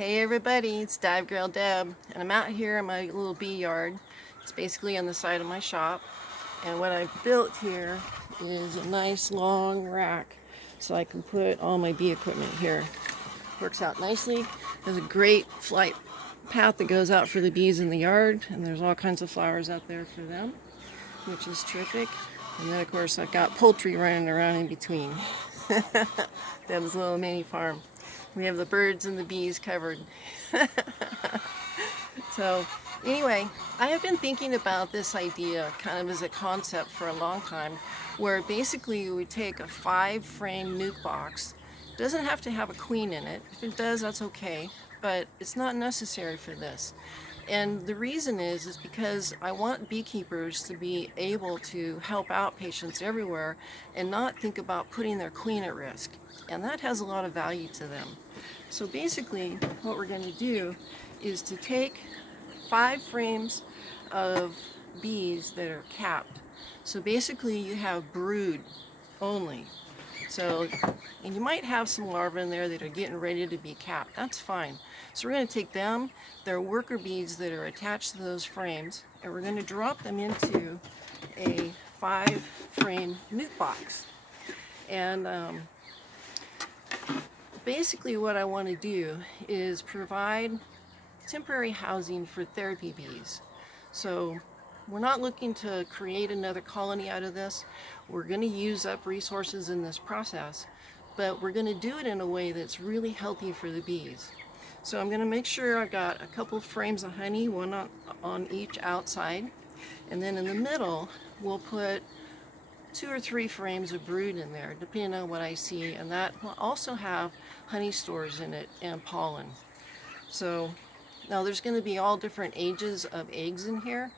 Hey everybody, it's Dive Girl Deb, and I'm out here in my little bee yard. It's basically on the side of my shop, and what I've built here is a nice long rack so I can put all my bee equipment here. Works out nicely. There's a great flight path that goes out for the bees in the yard, and there's all kinds of flowers out there for them, which is terrific. And then of course I've got poultry running around in between. Deb's little mini farm. We have the birds and the bees covered. So anyway, I have been thinking about this idea kind of as a concept for a long time, where basically you would take a 5-frame NUC box. It doesn't have to have a queen in it. If it does, that's okay, but it's not necessary for this. And the reason is because I want beekeepers to be able to help out patients everywhere and not think about putting their queen at risk. And that has a lot of value to them. So basically what we're going to do is to take 5 frames of bees that are capped. So basically you have brood only. So, and you might have some larvae in there that are getting ready to be capped. That's fine. So we're going to take them, their worker bees that are attached to those frames, and we're going to drop them into a 5-frame NUC box. And basically what I want to do is provide temporary housing for therapy bees. So we're not looking to create another colony out of this. We're going to use up resources in this process, but we're going to do it in a way that's really healthy for the bees. So I'm going to make sure I've got a couple of frames of honey, one on each outside, and then in the middle we'll put 2 or 3 frames of brood in there, depending on what I see, and that will also have honey stores in it and pollen. So now there's going to be all different ages of eggs in here,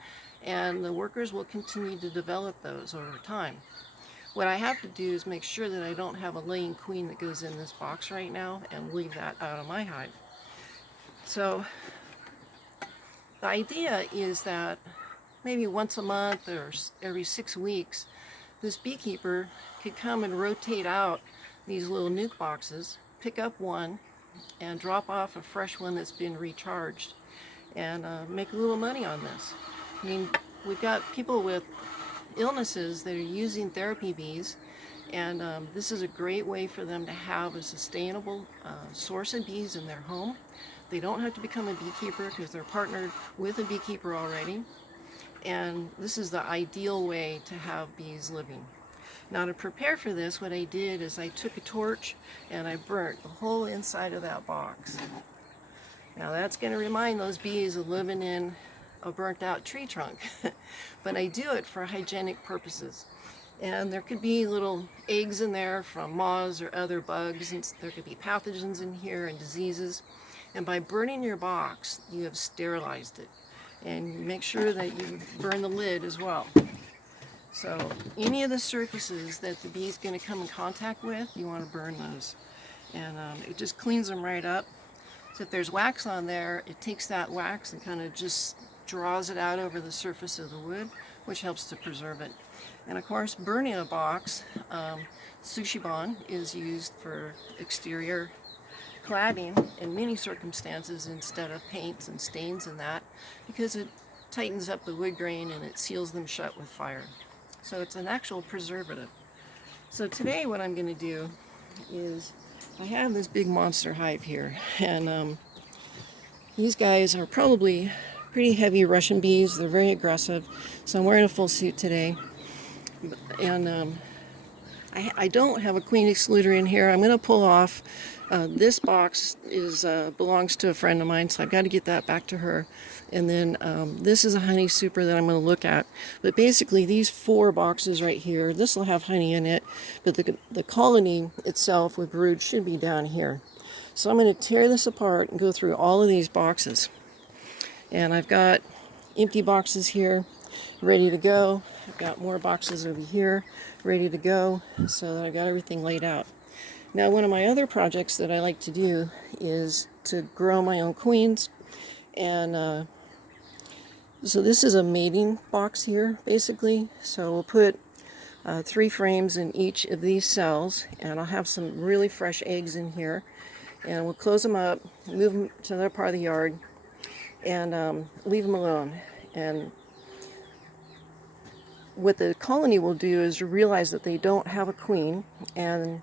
and the workers will continue to develop those over time. What I have to do is make sure that I don't have a laying queen that goes in this box right now and leave that out of my hive. So the idea is that maybe once a month or every 6 weeks, this beekeeper could come and rotate out these little NUC boxes, pick up one, and drop off a fresh one that's been recharged, and make a little money on this. I mean, we've got people with illnesses that are using therapy bees, and this is a great way for them to have a sustainable source of bees in their home. They don't have to become a beekeeper because they're partnered with a beekeeper already. And this is the ideal way to have bees living. Now, to prepare for this, what I did is I took a torch and I burnt the whole inside of that box. Now that's going to remind those bees of living in a burnt out tree trunk. But I do it for hygienic purposes. And there could be little eggs in there from moths or other bugs, and there could be pathogens in here and diseases. And by burning your box, you have sterilized it. And make sure that you burn the lid as well. So any of the surfaces that the bee's going to come in contact with, you want to burn those. And it just cleans them right up. So if there's wax on there, it takes that wax and kind of just draws it out over the surface of the wood, which helps to preserve it. And of course, burning a box, sushi is used for exterior cladding in many circumstances instead of paints and stains and that, because it tightens up the wood grain and it seals them shut with fire. So it's an actual preservative. So today what I'm going to do is I have this big monster hive here, and these guys are probably pretty heavy Russian bees. They're very aggressive, so I'm wearing a full suit today. And I don't have a queen excluder in here. I'm going to pull off. This box belongs to a friend of mine, so I've got to get that back to her. And then this is a honey super that I'm going to look at. But basically, these 4 boxes right here, this will have honey in it, but the colony itself with brood should be down here. So I'm going to tear this apart and go through all of these boxes. And I've got empty boxes here ready to go. I've got more boxes over here ready to go, so that I've got everything laid out. Now, one of my other projects that I like to do is to grow my own queens. And so this is a mating box here, basically. So we'll put 3 frames in each of these cells, and I'll have some really fresh eggs in here. And we'll close them up, move them to another part of the yard, and leave them alone. And what the colony will do is realize that they don't have a queen, and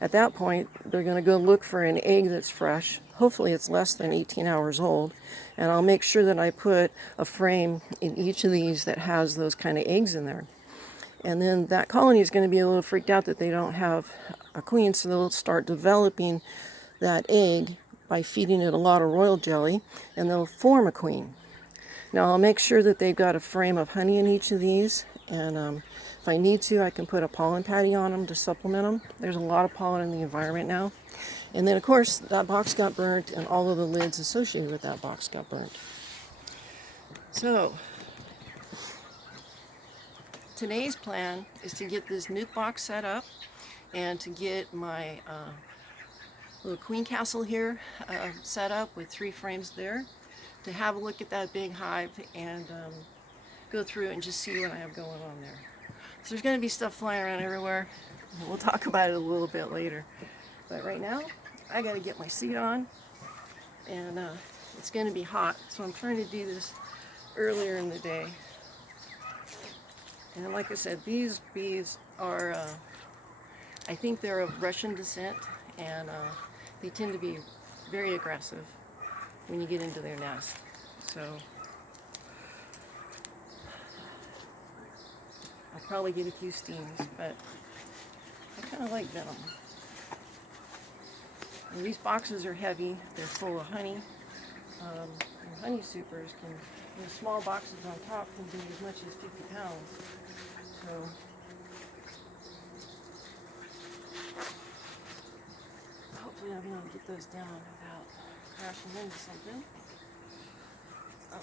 at that point they're going to go look for an egg that's fresh. Hopefully it's less than 18 hours old, and I'll make sure that I put a frame in each of these that has those kind of eggs in there. And then that colony is going to be a little freaked out that they don't have a queen, so they'll start developing that egg by feeding it a lot of royal jelly, and they'll form a queen. Now I'll make sure that they've got a frame of honey in each of these, and if I need to, I can put a pollen patty on them to supplement them. There's a lot of pollen in the environment now. And then of course that box got burnt, and all of the lids associated with that box got burnt. So today's plan is to get this NUC box set up and to get my little queen castle here set up with 3 frames there, to have a look at that big hive and go through and just see what I have going on there. So there's going to be stuff flying around everywhere. We'll talk about it a little bit later. But right now, I got to get my seat on, and it's going to be hot, so I'm trying to do this earlier in the day. And like I said, these bees are, I think they're of Russian descent, and they tend to be very aggressive when you get into their nest. So I'll probably get a few stings, but I kind of like venom. And these boxes are heavy. They're full of honey. And honey supers can, the small boxes on top can be as much as 50 pounds. So hopefully I'm going to get those down without crashing into something. Oh.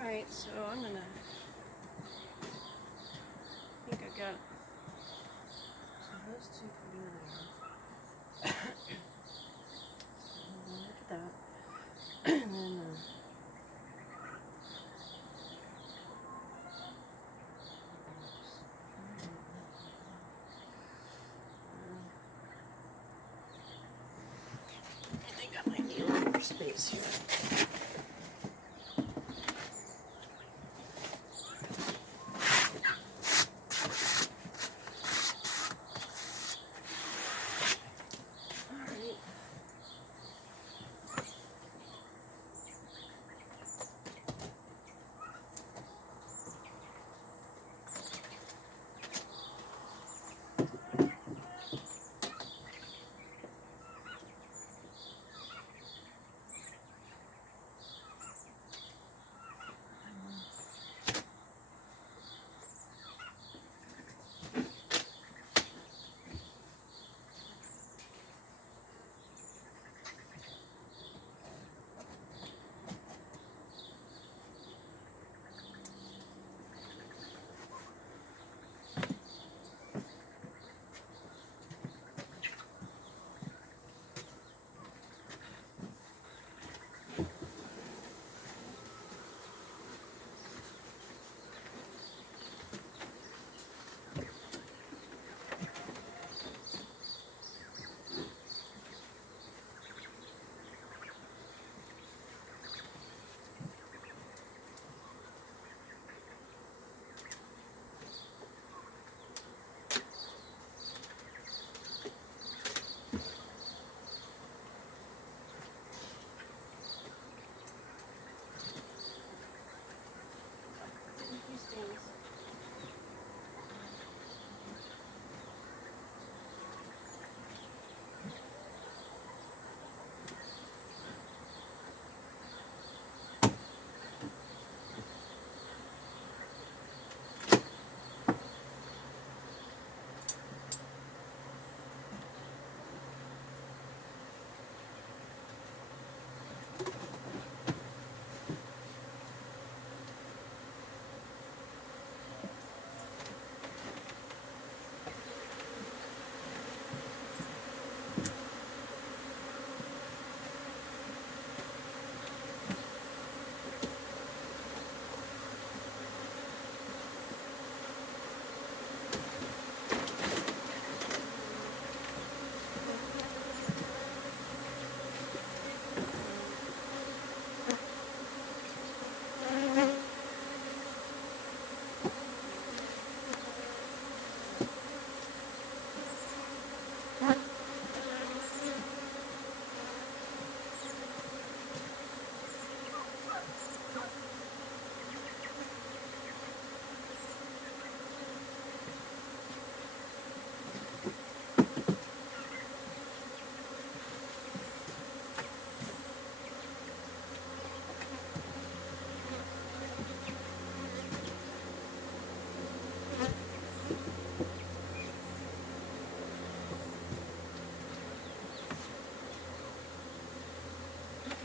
Alright, so I'm gonna, I think I got, so those 2 can be there. Look at that. And then, I think I might need a little more space here.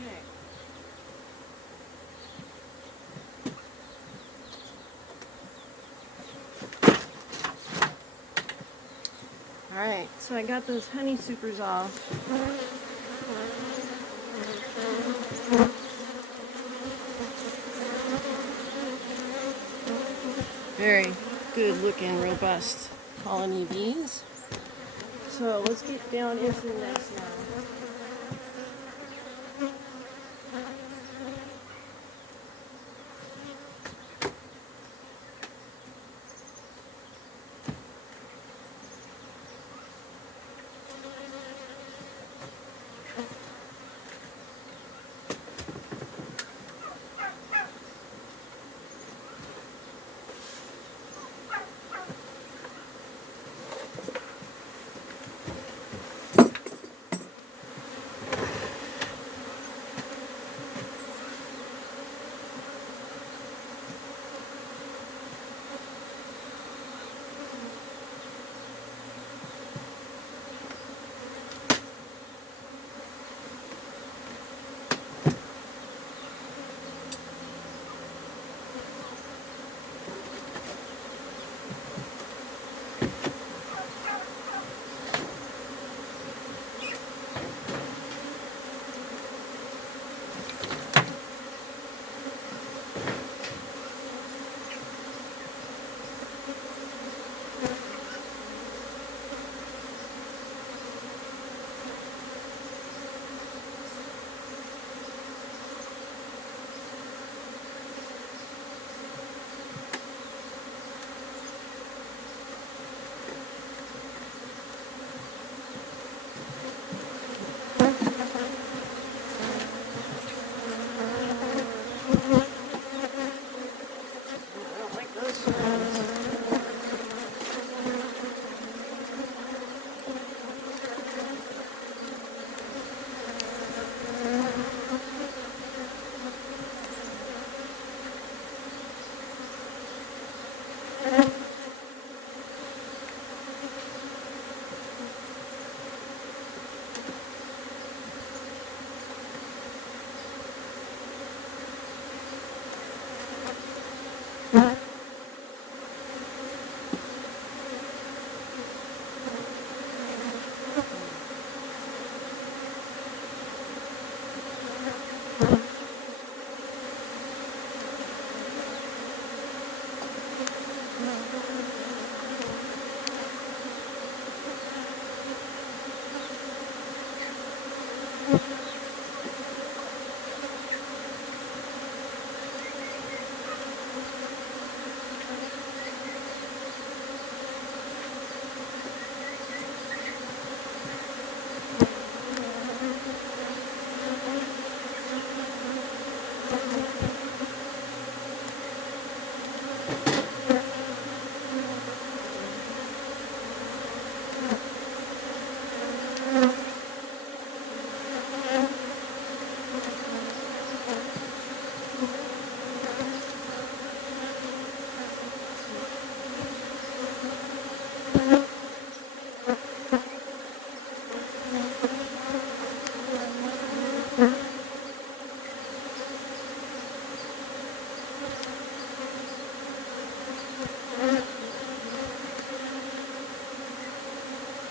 Okay. Alright, so I got those honey supers off. Very good looking, robust colony bees. So let's get down into the nest now.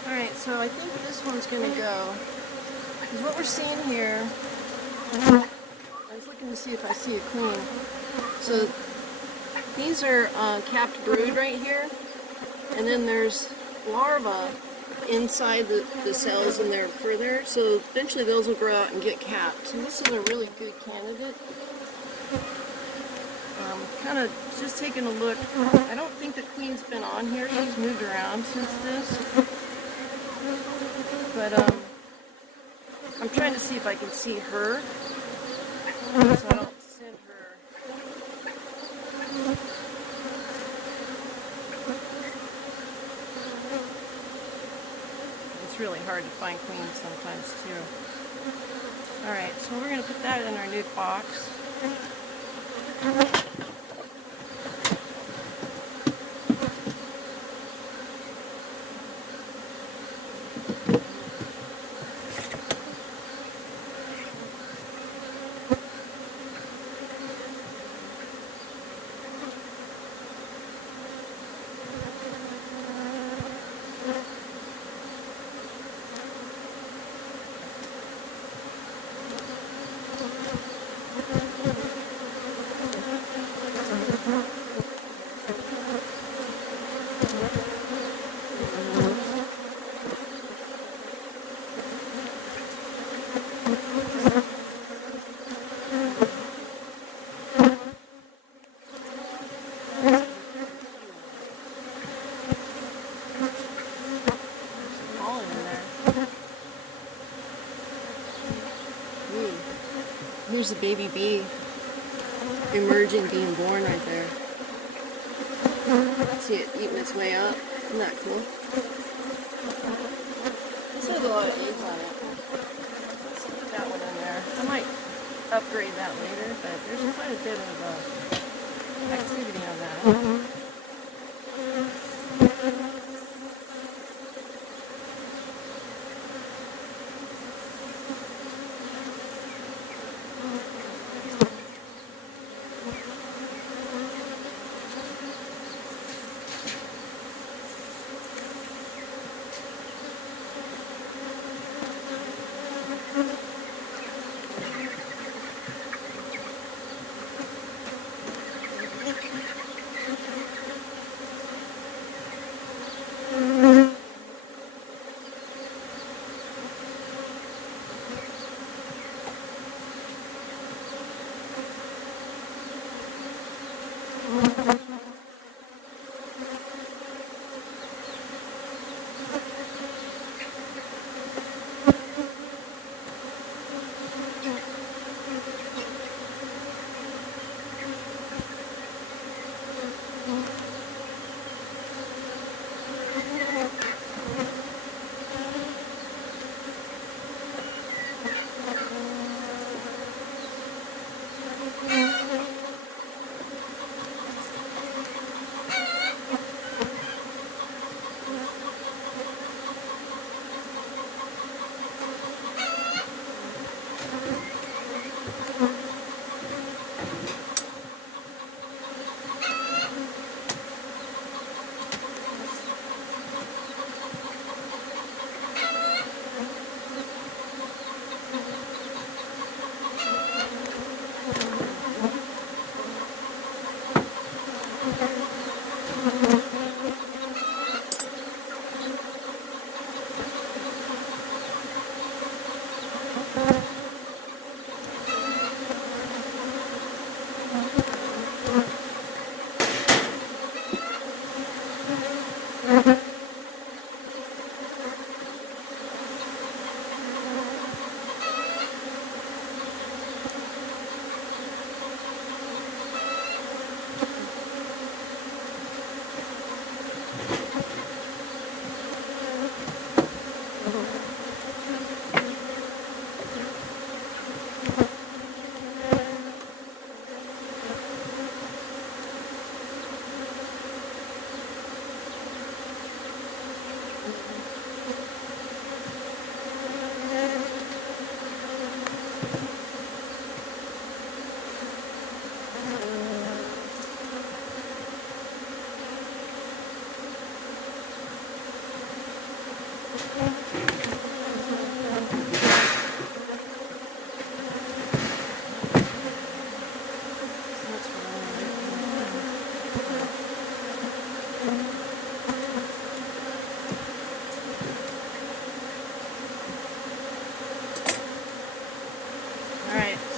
Alright, so I think this one's going to go. Because what we're seeing here, I was looking to see if I see a queen. So these are capped brood right here, and then there's larvae inside the cells in there further, so eventually those will grow out and get capped. So this is a really good candidate. Kind of just taking a look. I don't think the queen's been on here. She's moved around since this. But I'm trying to see if I can see her, so I don't send her. It's really hard to find queens sometimes too. Alright, so we're going to put that in our NUC box. Here's the baby bee emerging, being born right there. See it eating its way up. Isn't that cool? This has a lot of eggs on it. Let's put that one in there. I might upgrade that later, but there's quite a bit of activity on that.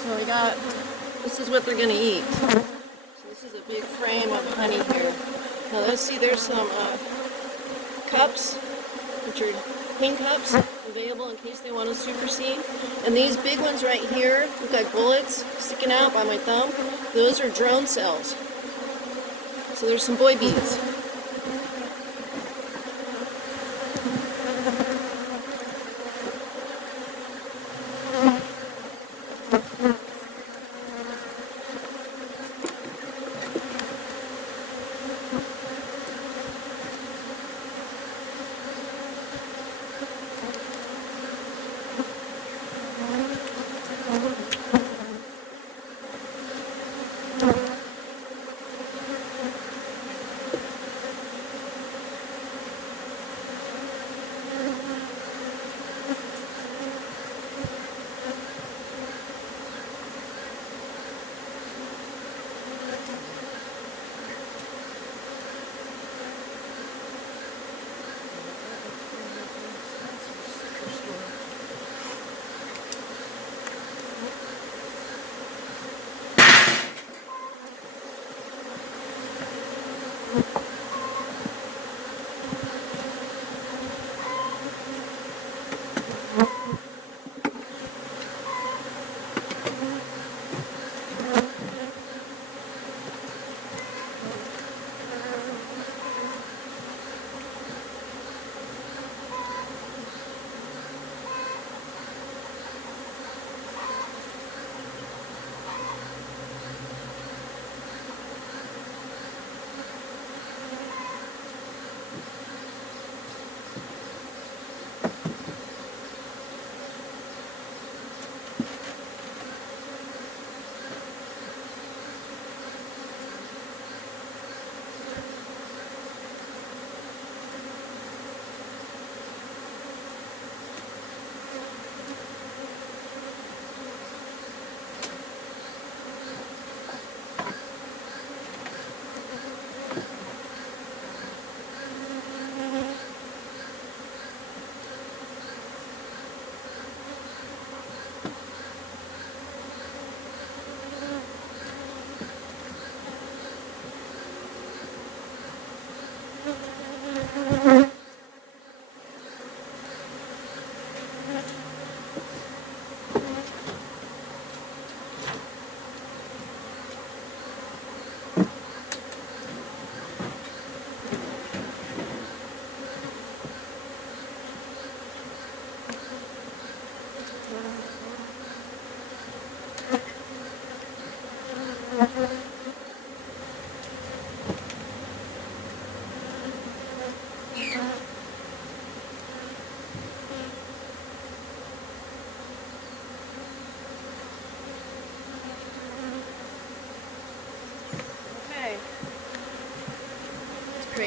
So we got, this is what they're going to eat. So this is a big frame of honey here. Now let's see, there's some cups, which are queen cups, available in case they want to superseed. And these big ones right here, we've got bullets sticking out by my thumb. Those are drone cells. So there's some boy bees.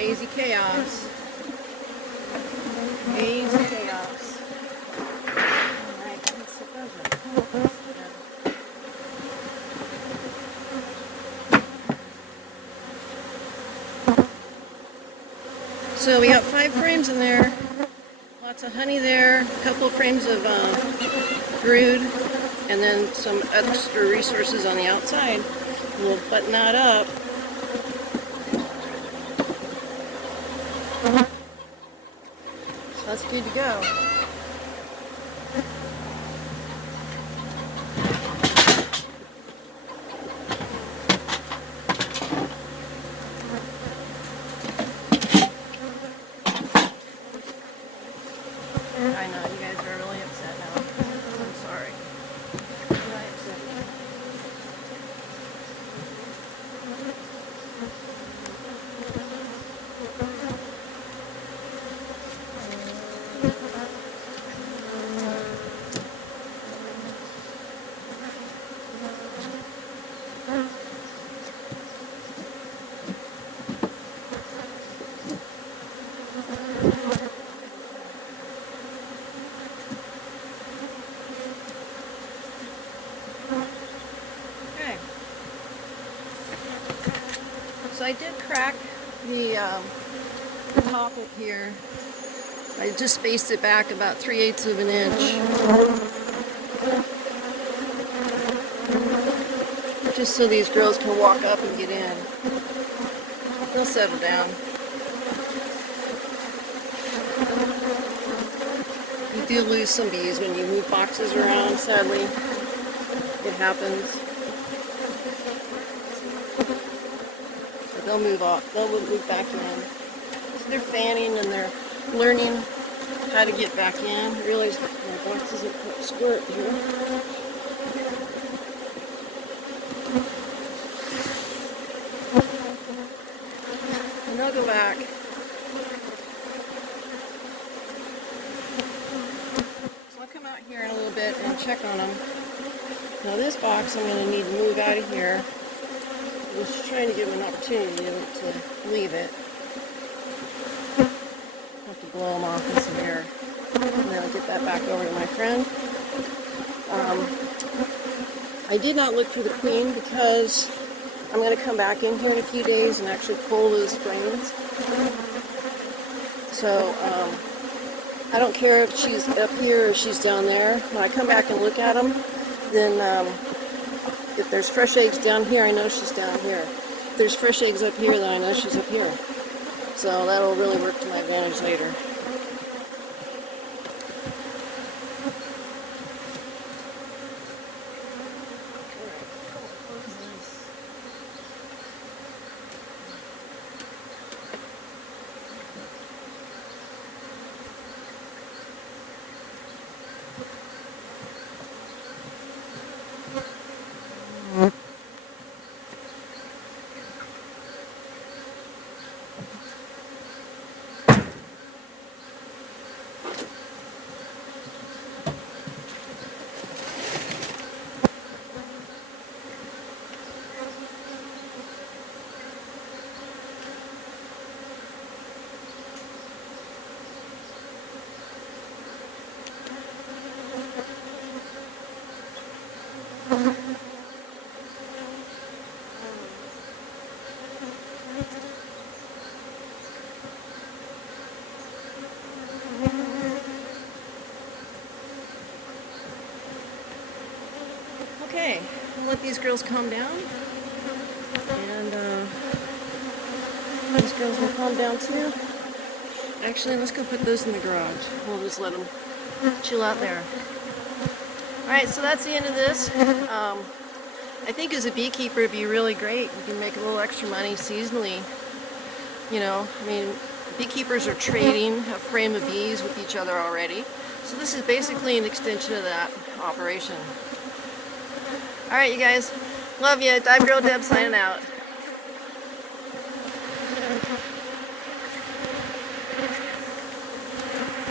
Hazy chaos. Hazy chaos. Alright, let's sit over. So we got 5 frames in there. Lots of honey there. A couple of frames of brood. And then some extra resources on the outside. We'll button that up. So that's good to go. I know, you guys are really upset now. I'm sorry. Really upset. Okay. So I did crack the top up here. I just spaced it back about 3/8 of an inch. Just so these girls can walk up and get in. They'll settle down. You do lose some bees when you move boxes around, sadly. It happens. But they'll move off. They'll move back in. So they're fanning and they're learning how to get back in. I realize my box isn't quite squirt here. And they'll go back. So I'll come out here in a little bit and check on them. Now this box I'm going to need to move out of here. I'm just trying to give them an opportunity to leave it. I have to blow them off with some air. And then I'll get that back over to my friend. I did not look for the queen because I'm going to come back in here in a few days and actually pull those frames. So I don't care if she's up here or she's down there. When I come back and look at them, then if there's fresh eggs down here, I know she's down here. If there's fresh eggs up here, then I know she's up here. So that'll really work to my advantage later. Okay, I'll let these girls calm down, and these girls will calm down too. Actually, let's go put those in the garage. We'll just let them chill out there. Alright, so that's the end of this. I think as a beekeeper it'd be really great. You can make a little extra money seasonally. You know, I mean, beekeepers are trading a frame of bees with each other already. So this is basically an extension of that operation. Alright, you guys. Love you. Dive Girl Deb signing out.